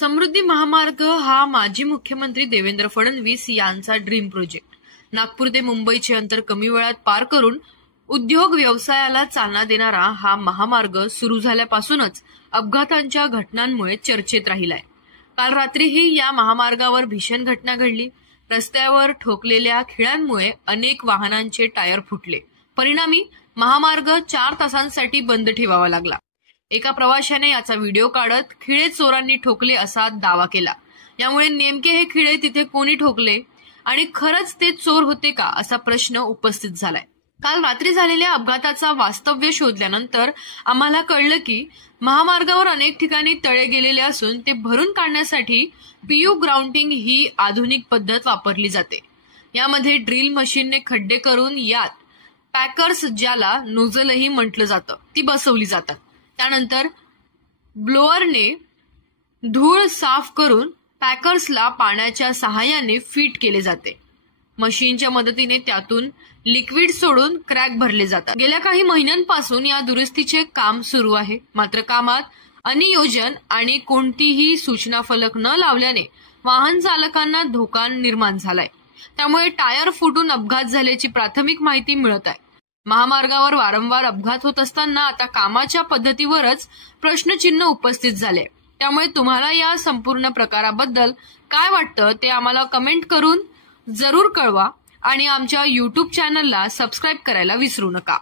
समृद्धी महामार्ग हा माजी मुख्यमंत्री देवेंद्र फडणवीस यांचा ड्रीम प्रोजेक्ट. नागपूर ते मुंबईचे अंतर कमी वेळात पार करून उद्योग व्यवसायाला चालना देणारा हा महामार्ग सुरू झाल्यापासूनच अपघातांच्या घटनांमुळे चर्चेत राहिलाय. काल रात्रीही या महामार्गावर भीषण घटना घडली. रस्त्यावर ठोकलेल्या खिळ्यांमुळे अनेक वाहनांचे टायर फुटले. परिणामी महामार्ग 4 तासांसाठी बंद ठेवावा लागला. एका प्रवाशाने याचा व्हिडिओ काढत खिळे चोरांनी ठोकले असा दावा केला. यामुळे नेमके हे खिळे तिथे कोणी ठोकले आणि खरंच ते चोर होते का असा प्रश्न उपस्थित झालाय. काल रात्री झालेल्या अपघाताचा वास्तव्य शोधल्यानंतर आम्हाला कळलं की महामार्गावर अनेक ठिकाणी तळे गेलेले असून ते भरून काढण्यासाठी पीयू ग्राउंडिंग ही आधुनिक पद्धत वापरली जाते. यामध्ये ड्रिल मशीनने खड्डे करून यात पॅकर्स, ज्याला नोझलही म्हटलं जातं, ती बसवली जातात. त्यानंतर ब्लोअरने धूळ साफ करून पॅकर्सला पाण्याच्या सहाय्याने फिट केले जाते. मशीनच्या मदतीने त्यातून लिक्विड सोडून क्रॅक भरले जातात. गेल्या काही महिन्यांपासून या दुरुस्तीचे काम सुरू आहे. मात्र कामात अनियोजन आणि कोणतीही सूचना फलक न लावल्याने वाहन चालकांना धोका निर्माण झालाय. त्यामुळे टायर फुटून अपघात झाल्याची प्राथमिक माहिती मिळत आहे. महामार्गावर वारंवार अपघात होत असताना आता कामाच्या पद्धतीवरच प्रश्नचिन्ह उपस्थित झाले. त्यामुळे तुम्हाला या संपूर्ण प्रकाराबद्दल काय वाटतं ते आम्हाला कमेंट करून जरूर कळवा आणि आमच्या YouTube चॅनलला सबस्क्राईब करायला विसरू नका.